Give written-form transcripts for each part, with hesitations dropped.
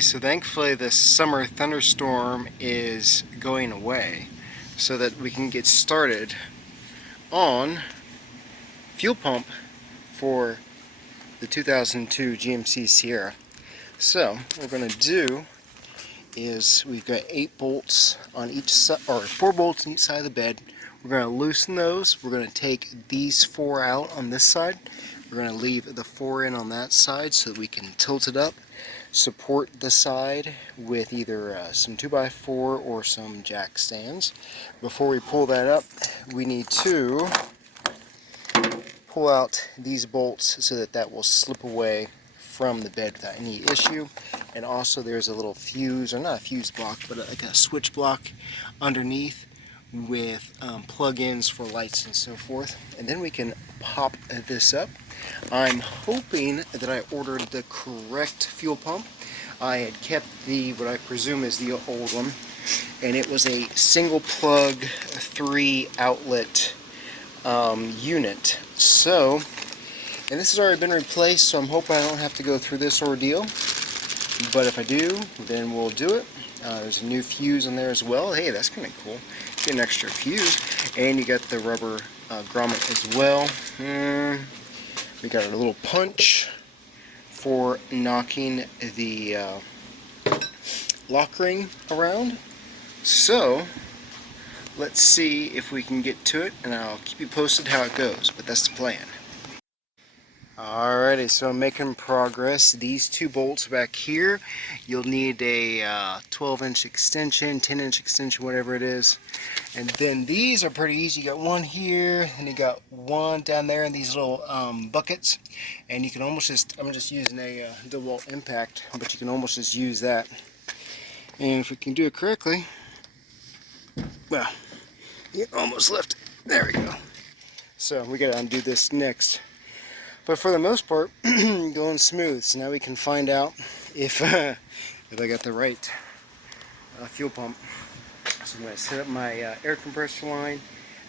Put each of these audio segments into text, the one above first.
Alrighty, so thankfully this summer thunderstorm is going away so that we can get started on fuel pump for the 2002 GMC Sierra. So what we're going to do is we've got 8 bolts on each side, or 4 bolts on each side of the bed. We're going to loosen those. We're going to take these 4 out on this side. We're going to leave the 4 in on that side so that we can tilt it up, support the side with either some 2x4 or some jack stands. Before we pull that up, we need to pull out these bolts so that that will slip away from the bed without any issue. And also there's a little fuse, or not a fuse block, but like a switch block underneath with plug-ins for lights and so forth. And then we can pop this up. I'm hoping that I ordered the correct fuel pump. I had kept the, what I presume is the old one, and it was a single plug 3 outlet unit. So, and this has already been replaced, so I'm hoping I don't have to go through this ordeal. But if I do, then we'll do it. There's a new fuse in there as well. Hey, that's kind of cool. Get an extra fuse. And you got the rubber grommet as well. We got a little punch for knocking the lock ring around. So, let's see if we can get to it, and I'll keep you posted how it goes, but that's the plan. Alrighty, so I'm making progress. These 2 bolts back here, you'll need a 12-inch extension, 10-inch extension, whatever it is. And then these are pretty easy. You got one here, and you got one down there in these little buckets. And you can almost just, I'm just using a double impact, but you can almost just use that. And if we can do it correctly, well, you almost left it. There we go. So we gotta undo this next. But for the most part, going smooth. So now we can find out if I got the right fuel pump. So I'm going to set up my air compressor line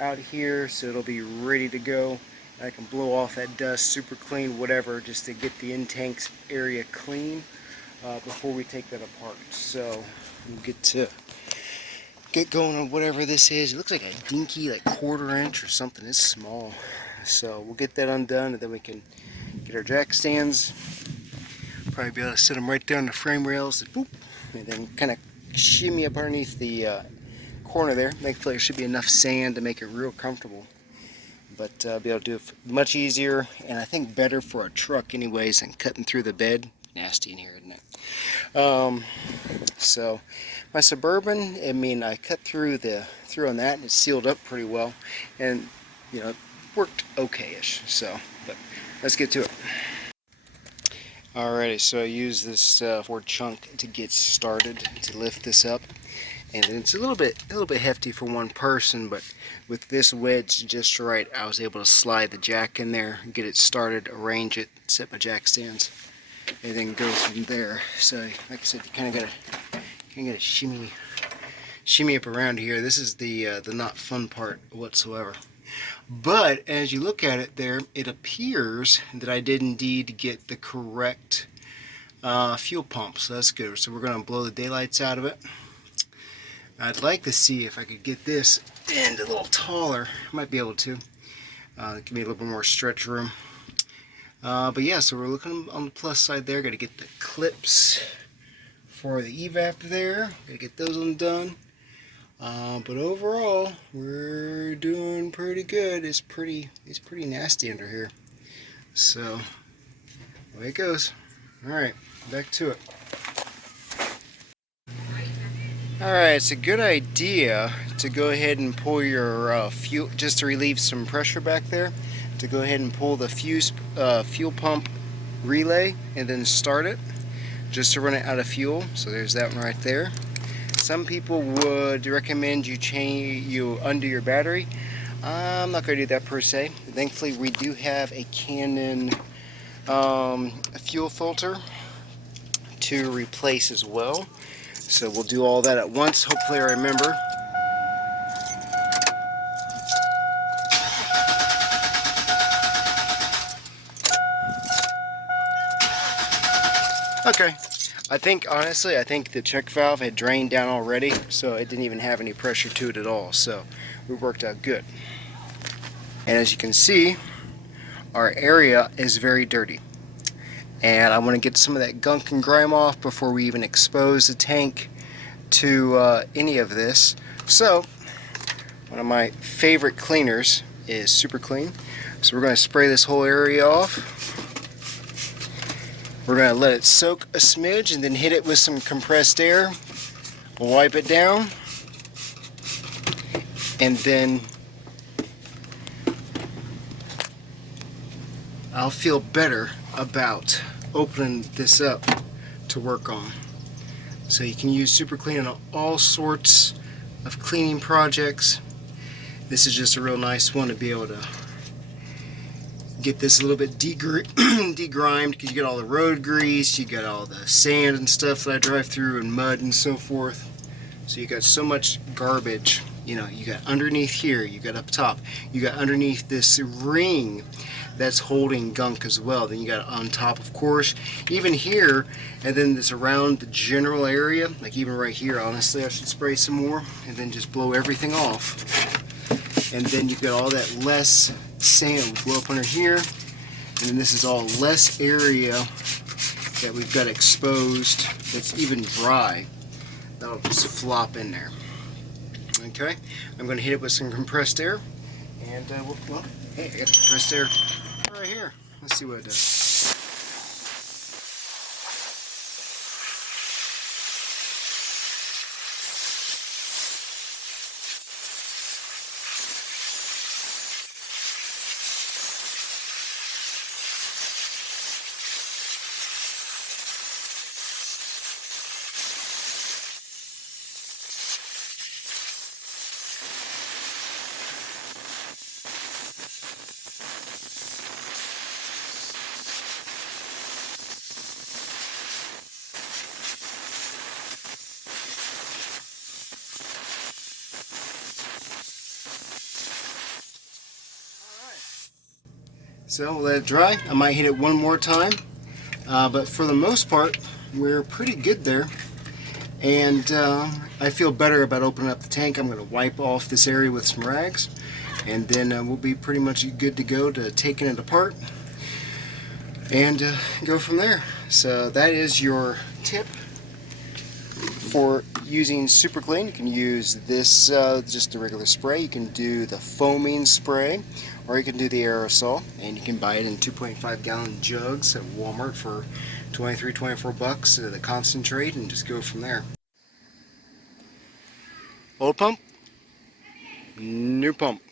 out here so it'll be ready to go. I can blow off that dust super clean, whatever, just to get the in-tanks area clean before we take that apart. So we'll get going on whatever this is. It looks like a dinky, like 1/4 inch or something. It's small. So we'll get that undone, and then we can get our jack stands. Probably be able to set them right there on the frame rails, and boop, and then kind of shimmy up underneath the corner there. Thankfully, there should be enough sand to make it real comfortable. But be able to do it much easier, and I think better for a truck anyways than cutting through the bed. Nasty in here, isn't it? So my Suburban, I mean, I cut through on that, and it sealed up pretty well, and you know, worked okay-ish. So, but let's get to it. Alrighty, so I use this Ford chunk to get started to lift this up, and it's a little bit hefty for one person, but with this wedge just right, I was able to slide the jack in there, get it started, arrange it, set my jack stands, and then go from there. So, like I said, you kind of gotta shimmy up around here. This is the not fun part whatsoever. But as you look at it there, it appears that I did indeed get the correct fuel pump, so that's good. So we're going to blow the daylights out of it. I'd like to see if I could get this end a little taller. I might be able to. Give me a little bit more stretch room. But yeah, so we're looking on the plus side there. Got to get the clips for the evap there. Got to get those undone. But overall, we're doing pretty good. It's pretty nasty under here. So, away it goes. Alright, back to it. Alright, it's a good idea to go ahead and pull your fuel, just to relieve some pressure back there, to go ahead and pull the fuel pump relay and then start it, just to run it out of fuel. So there's that one right there. Some people would recommend you undo your battery. I'm not going to do that per se. Thankfully, we do have a Canon fuel filter to replace as well. So we'll do all that at once. Hopefully I remember. Okay, I think, honestly, I think the check valve had drained down already, so it didn't even have any pressure to it at all, so it worked out good. And as you can see, our area is very dirty. And I want to get some of that gunk and grime off before we even expose the tank to any of this. So, one of my favorite cleaners is Super Clean. So we're going to spray this whole area off. We're going to let it soak a smidge and then hit it with some compressed air. We'll wipe it down. And then I'll feel better about opening this up to work on. So you can use Super Clean on all sorts of cleaning projects. This is just a real nice one to be able to get this a little bit degrimed, because you get all the road grease, you got all the sand and stuff that I drive through, and mud and so forth. So you got so much garbage. You know, you got underneath here, you got up top, you got underneath this ring that's holding gunk as well. Then you got on top, of course, even here, and then it's around the general area, like even right here. Honestly, I should spray some more and then just blow everything off. And then you've got all that less sand blow up under here, and then this is all less area that we've got exposed that's even dry. That'll just flop in there. Okay, I'm going to hit it with some compressed air, and well, hey, I got compressed air right here. Let's see what it does. So we'll let it dry. I might hit it one more time, but for the most part, we're pretty good there. And I feel better about opening up the tank. I'm going to wipe off this area with some rags, and then we'll be pretty much good to go to taking it apart and go from there. So that is your tip for using Super Clean. You can use this, just the regular spray. You can do the foaming spray, or you can do the aerosol, and you can buy it in 2.5 gallon jugs at Walmart for 23, 24 bucks, the concentrate, and just go from there. Old pump, new pump.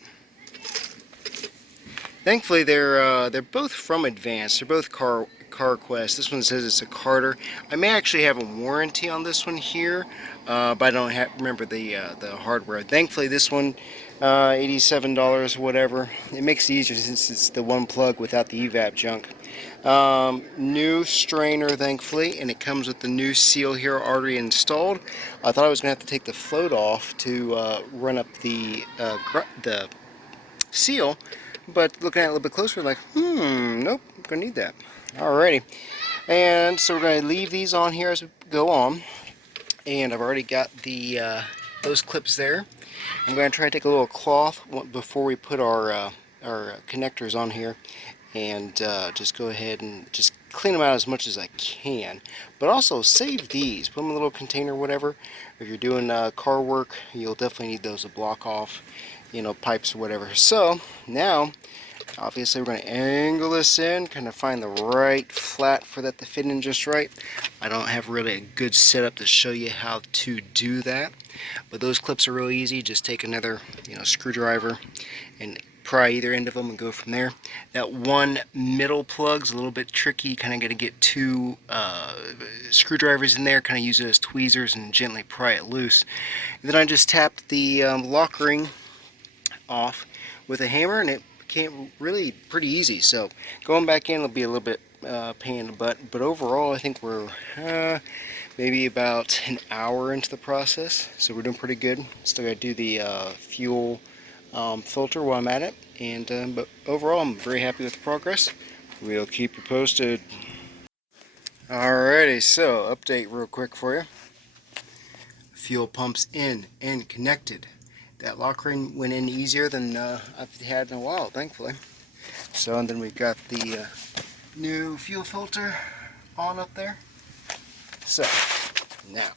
Thankfully, they're both from Advance. They're both CarQuest. This one says it's a Carter. I may actually have a warranty on this one here, but I don't remember the hardware. Thankfully, this one, $87 or whatever. It makes it easier since it's the one plug without the evap junk. New strainer, thankfully, and it comes with the new seal here already installed. I thought I was going to have to take the float off to run up the seal, but looking at it a little bit closer, like, nope, I'm going to need that. Alrighty, and so we're going to leave these on here as we go on, and I've already got the those clips there. I'm going to try to take a little cloth before we put our connectors on here, and just go ahead and just clean them out as much as I can, but also save these, put them in a little container or whatever. If you're doing car work, you'll definitely need those to block off, you know, pipes or whatever. So now obviously we're going to angle this in, kind of find the right flat for that to fit in just right. I don't have really a good setup to show you how to do that, but those clips are really easy. Just take another, you know, screwdriver and pry either end of them and go from there. That one middle plug's a little bit tricky. Kind of got to get two screwdrivers in there, kind of use it as tweezers and gently pry it loose. And then I just tapped the lock ring off with a hammer, and it became really pretty easy. So going back in will be a little bit pain in the butt, but overall I think we're maybe about an hour into the process, so we're doing pretty good. Still got to do the fuel filter while I'm at it, and but overall I'm very happy with the progress. We'll keep you posted. Alrighty, so update real quick for you. Fuel pump's in and connected. That lock ring went in easier than I've had in a while, thankfully. So, and then we've got the new fuel filter on up there. So, now,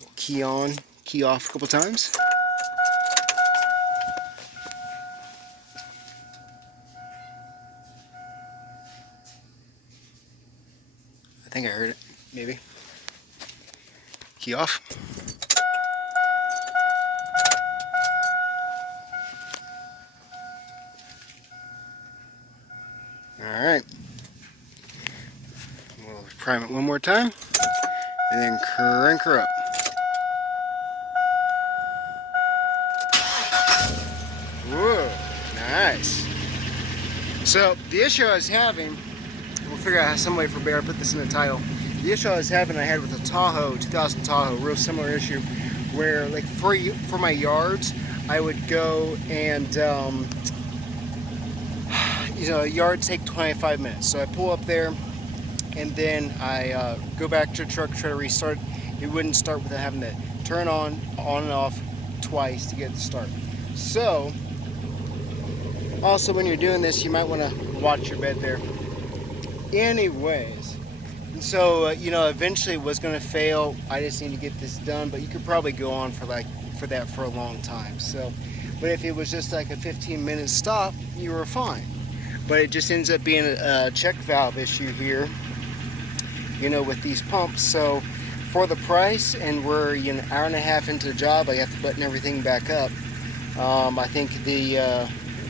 we'll key on, key off a couple times. I think I heard it, maybe. Key off. Alright. We'll prime it one more time, and then crank her up. Whoa, nice. So, the issue I was having, we'll figure out some way for Bear to put this in the title. The issue I was having, I had with the Tahoe, 2000 Tahoe, real similar issue, where like for my yards, I would go and, yards take 25 minutes. So I pull up there, and then I go back to the truck, try to restart. It wouldn't start without having to turn on and off twice to get it to start. So, also when you're doing this, you might want to watch your bed there. Anyways, and so eventually it was going to fail. I just need to get this done, but you could probably go on for that for a long time. So, but if it was just like a 15-minute stop, you were fine. But it just ends up being a check valve issue here, with these pumps. So for the price, and we're an hour and a half into the job, I have to button everything back up. I think the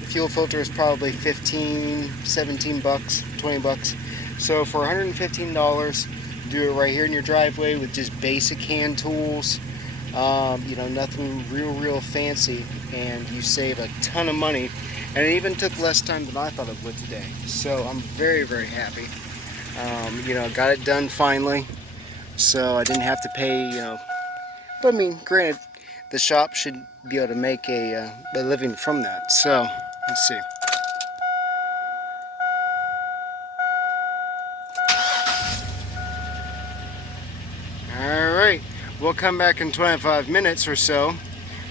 fuel filter is probably 15, 17 bucks, 20 bucks. So for $115, do it right here in your driveway with just basic hand tools, nothing real fancy, and you save a ton of money. And it even took less time than I thought it would today. So I'm very happy. Got it done finally. So I didn't have to pay, but I mean, granted, the shop should be able to make a living from that. So, let's see. Alright, we'll come back in 25 minutes or so.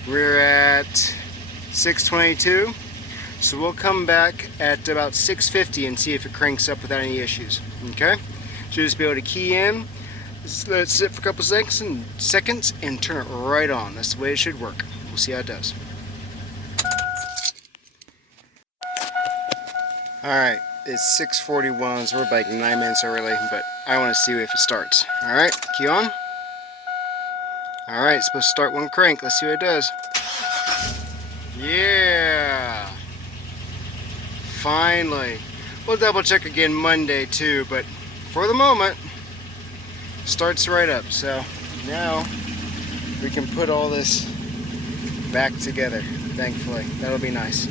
We're at 6:22. So we'll come back at about 6:50 and see if it cranks up without any issues. Okay? Should just be able to key in, let it sit for a couple seconds, and turn it right on. That's the way it should work. We'll see how it does. Alright, it's 6:41, so we're like 9 minutes early, but I want to see if it starts. Alright, key on. Alright, it's supposed to start one crank. Let's see what it does. Yeah! Finally. We'll double check again Monday too, but for the moment, starts right up. So now we can put all this back together, thankfully. That'll be nice.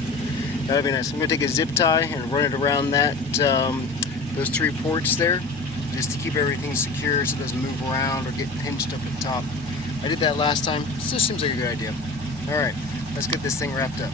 That'll be nice. I'm going to take a zip tie and run it around those 3 ports there, just to keep everything secure so it doesn't move around or get pinched up at the top. I did that last time. Still seems like a good idea. Alright, let's get this thing wrapped up.